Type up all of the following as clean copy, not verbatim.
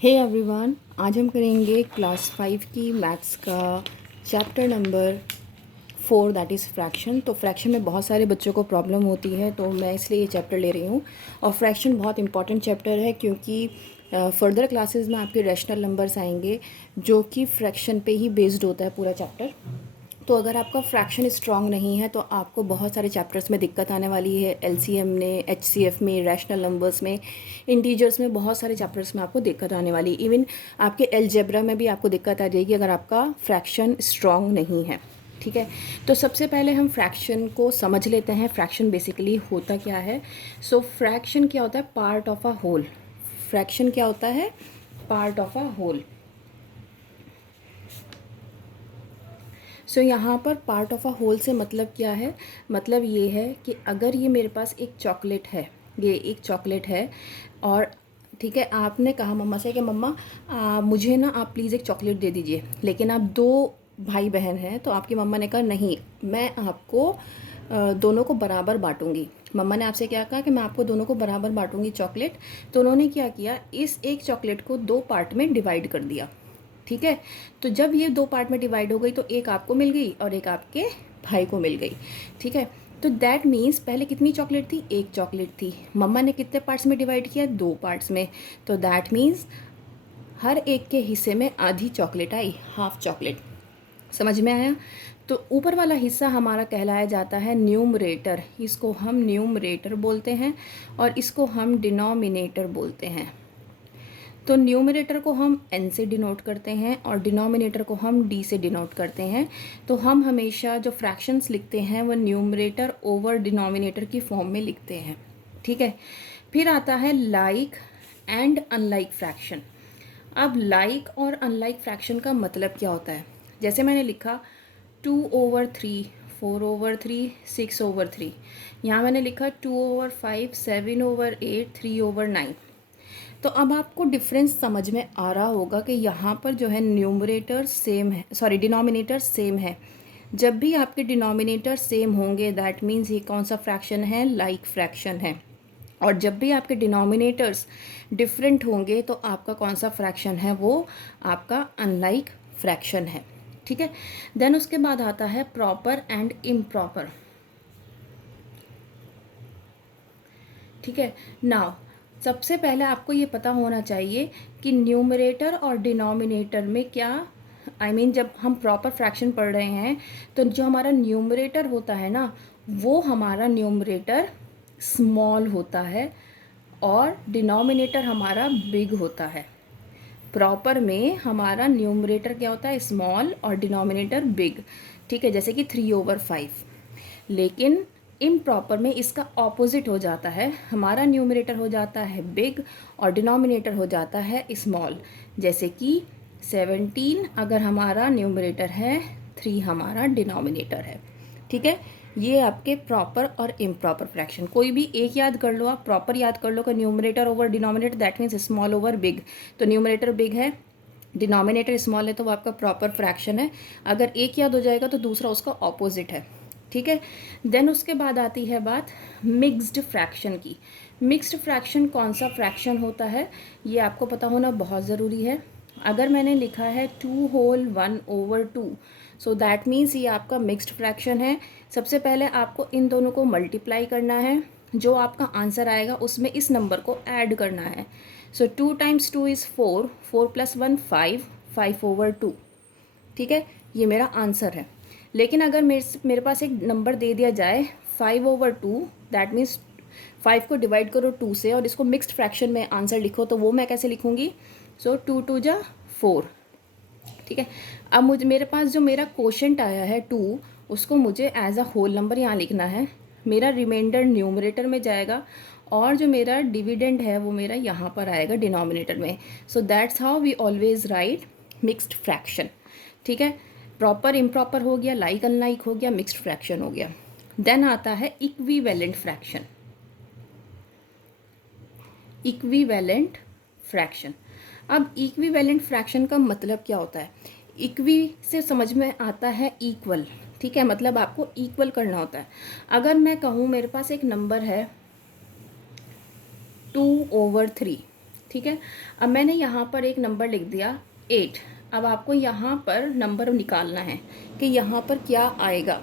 Hey everyone, आज हम करेंगे क्लास 5 की मैथ्स का chapter number 4 that is fraction. तो फ्रैक्शन में बहुत सारे बच्चों को प्रॉब्लम होती है, तो मैं इसलिए ये चैप्टर ले रही हूँ। और फ्रैक्शन बहुत इंपॉर्टेंट चैप्टर है क्योंकि फर्दर क्लासेस में आपके रैशनल नंबर्स आएंगे जो कि फ्रैक्शन पे ही बेस्ड होता है पूरा चैप्टर। तो अगर आपका फ्रैक्शन स्ट्रांग नहीं है तो आपको बहुत सारे चैप्टर्स में दिक्कत आने वाली है। एलसीएम में, एचसीएफ में, रैशनल नंबर्स में, इंटीजर्स में, बहुत सारे चैप्टर्स में आपको दिक्कत आने वाली। इवन आपके अलजेब्रा में भी आपको दिक्कत आ जाएगी अगर आपका फ्रैक्शन स्ट्रांग नहीं है। ठीक है, तो सबसे पहले हम फ्रैक्शन को समझ लेते हैं। फ्रैक्शन बेसिकली होता क्या है। सो फ्रैक्शन क्या होता है? Part of a whole. Fraction क्या होता है? Part of a whole. So यहाँ पर पार्ट ऑफ अ होल से मतलब क्या है? मतलब ये है कि अगर ये मेरे पास एक चॉकलेट है, ये एक चॉकलेट है और ठीक है, आपने कहा मम्मा से कि मम्मा मुझे ना आप प्लीज़ एक चॉकलेट दे दीजिए। लेकिन आप दो भाई बहन हैं, तो आपकी मम्मा ने कहा नहीं, मैं आपको दोनों को बराबर बांटूंगी। मम्मा ने आपसे क्या कहा कि मैं आपको दोनों को बराबर बांटूंगी चॉकलेट। तो उन्होंने क्या किया, इस एक चॉकलेट को दो पार्ट में डिवाइड कर दिया। ठीक है, तो जब ये दो पार्ट में डिवाइड हो गई तो एक आपको मिल गई और एक आपके भाई को मिल गई। ठीक है, तो दैट मीन्स पहले कितनी चॉकलेट थी? एक चॉकलेट थी। मम्मा ने कितने पार्ट्स में डिवाइड किया? दो पार्ट्स में। तो दैट मीन्स हर एक के हिस्से में आधी चॉकलेट आई, हाफ चॉकलेट। समझ में आया? तो ऊपर वाला हिस्सा हमारा कहलाया जाता है न्यूमरेटर। इसको हम न्यूमरेटर बोलते हैं और इसको हम डिनोमिनेटर बोलते हैं। तो न्यूमरेटर को हम n से डिनोट करते हैं और डिनोमिनेटर को हम d से डिनोट करते हैं। तो हम हमेशा जो फ्रैक्शंस लिखते हैं वो न्यूमरेटर ओवर डिनोमिनेटर की फॉर्म में लिखते हैं। ठीक है, फिर आता है लाइक एंड अनलाइक फ्रैक्शन। अब लाइक और अनलाइक फ्रैक्शन का मतलब क्या होता है? जैसे मैंने लिखा 2/3, 4/3, 6/3। यहाँ मैंने लिखा 2/5, 7/8, 3/9। तो अब आपको डिफरेंस समझ में आ रहा होगा कि यहाँ पर जो है न्यूमरेटर सेम है, सॉरी डिनोमिनेटर सेम है। जब भी आपके डिनोमिनेटर सेम होंगे दैट मीन्स ये कौन सा फ्रैक्शन है? लाइक फ्रैक्शन है। और जब भी आपके डिनोमिनेटर्स डिफरेंट होंगे तो आपका कौन सा फ्रैक्शन है? वो आपका अनलाइक फ्रैक्शन है। ठीक है, देन उसके बाद आता है प्रॉपर एंड इम्प्रॉपर। ठीक है, नाउ सबसे पहले आपको ये पता होना चाहिए कि न्यूमरेटर और डिनोमिनेटर में क्या जब हम प्रॉपर फ्रैक्शन पढ़ रहे हैं तो जो हमारा न्यूमरेटर होता है ना, वो हमारा न्यूमरेटर स्मॉल होता है और डिनोमिनेटर हमारा बिग होता है। प्रॉपर में हमारा न्यूमरेटर क्या होता है? स्मॉल और डिनोमिनेटर बिग। ठीक है, जैसे कि 3/5। लेकिन इम्प्रॉपर में इसका ऑपोजिट हो जाता है, हमारा न्यूमरेटर हो जाता है बिग और डिनोमिनेटर हो जाता है स्मॉल। जैसे कि 17 अगर हमारा न्यूमरेटर है, 3 हमारा डिनोमिनेटर है। ठीक है, ये आपके प्रॉपर और इम्प्रॉपर फ्रैक्शन। कोई भी एक याद कर लो, आप प्रॉपर याद कर लो कि numerator over denominator that means small over big. तो न्यूमरेटर बिग है, डिनोमिनेटर स्मॉल है, तो वो आपका प्रॉपर फ्रैक्शन है। अगर एक याद हो जाएगा तो दूसरा उसका ऑपोजिट है। ठीक है, देन उसके बाद आती है बात मिक्स्ड फ्रैक्शन की। मिक्स्ड फ्रैक्शन कौन सा फ्रैक्शन होता है ये आपको पता होना बहुत ज़रूरी है। अगर मैंने लिखा है 2/1/2, सो दैट मीन्स ये आपका मिक्स्ड फ्रैक्शन है। सबसे पहले आपको इन दोनों को मल्टीप्लाई करना है, जो आपका आंसर आएगा उसमें इस नंबर को ऐड करना है। सो 2 × 2 इज़ 4, 4 + 1 5, 5/2। ठीक है, ये मेरा आंसर है। लेकिन अगर मेरे पास एक नंबर दे दिया जाए 5/2, दैट मीन्स 5 को डिवाइड करो 2 से और इसको मिक्स्ड फ्रैक्शन में आंसर लिखो, तो वो मैं कैसे लिखूँगी? सो 2 2 जा 4। ठीक है, अब मेरे पास जो मेरा क्वोशंट आया है 2, उसको मुझे एज अ होल नंबर यहाँ लिखना है। मेरा रिमाइंडर न्यूमरेटर में जाएगा और जो मेरा डिविडेंड है वो मेरा यहाँ पर आएगा डिनोमिनेटर में। So that's how we always write mixed fraction. ठीक है, प्रॉपर इम्प्रॉपर हो गया, लाइक अनलाइक हो गया, मिक्स्ड फ्रैक्शन हो गया। देन आता है इक्विवेलेंट फ्रैक्शन। Equivalent fraction. अब इक्विवेलेंट फ्रैक्शन का मतलब क्या होता है? इक्वी से समझ में आता है इक्वल। ठीक है, मतलब आपको इक्वल करना होता है। अगर मैं कहूँ मेरे पास एक नंबर है 2/3, ठीक है। अब मैंने यहाँ पर एक नंबर लिख दिया 8। अब आपको यहाँ पर नंबर निकालना है कि यहाँ पर क्या आएगा।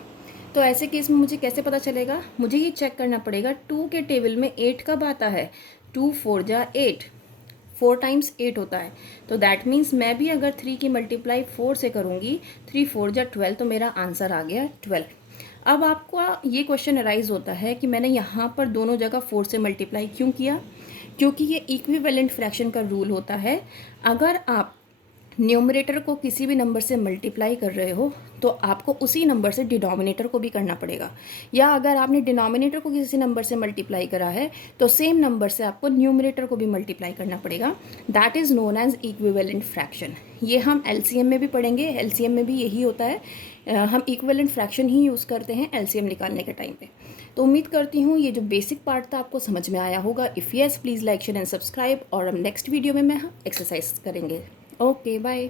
तो ऐसे केस में मुझे कैसे पता चलेगा, मुझे ये चेक करना पड़ेगा 2 के टेबल में 8 कब आता है। 2 4 जा 8, 4 टाइम्स 8 होता है। तो दैट मीन्स मैं भी अगर 3 की मल्टीप्लाई 4 से करूँगी, 3 4 जा 12, तो मेरा आंसर आ गया 12। अब आपको ये क्वेश्चन अराइज होता है कि मैंने यहाँ पर दोनों जगह 4 से मल्टीप्लाई क्यों किया, क्योंकि ये इक्विवेलेंट फ्रैक्शन का रूल होता है। अगर आप न्यूमरेटर को किसी भी नंबर से मल्टीप्लाई कर रहे हो तो आपको उसी नंबर से डिनोमिनेटर को भी करना पड़ेगा, या अगर आपने डिनोमिनेटर को किसी नंबर से मल्टीप्लाई करा है तो सेम नंबर से आपको न्यूमरेटर को भी मल्टीप्लाई करना पड़ेगा। That is known as equivalent fraction. ये हम एलसीएम में भी पढ़ेंगे, एलसीएम में भी यही होता है, हम इक्विवेलेंट फ्रैक्शन ही यूज़ करते हैं एलसीएम निकालने के टाइम पे। तो उम्मीद करती हूँ ये जो बेसिक पार्ट था आपको समझ में आया होगा। If yes please like share and subscribe, और हम नेक्स्ट वीडियो में मैं एक्सरसाइज करेंगे। Okay bye.